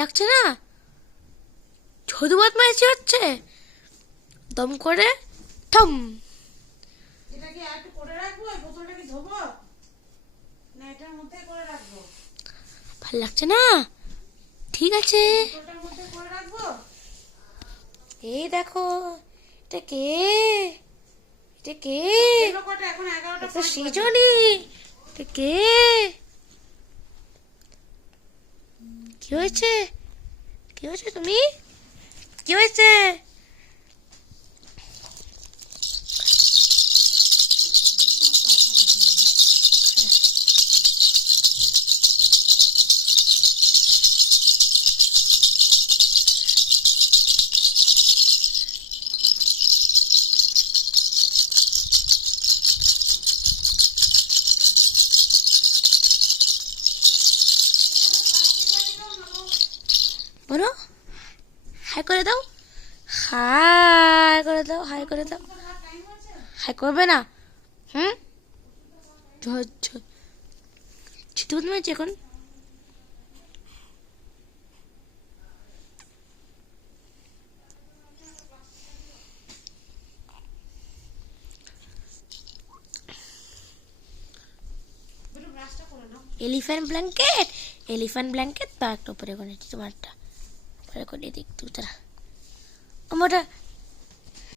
লাগছে না? শুধু বদমাইশি হচ্ছে। দম করে থম। এটা কি আর একটু করে রাখবো? এই বোতলটা কি ধোবো না এটার মধ্যে করে রাখবো? ভাল লাগছে না? ঠিক আছে, বোতলটার মধ্যে করে রাখবো। এই দেখো, এটা কে? এটা কে? এলো কটা? এখন 11টা এটা সৃজনী। এটা কে? কি হয়েছে? কি হয়েছে তুমি? কি হয়েছে? বলো, হাই করে দাও। হাই করে দাও, হাই করে দাও। হাই করবে না? হুম, ছুটি বদমাইছি এখন। এলিফ্যান্ট ব্ল্যাঙ্কেট, এলিফ্যান্ট ব্ল্যাঙ্কেট তো একটা উপরে করে তোমারটা উপরে করে দিক তুই তারা। আমারটা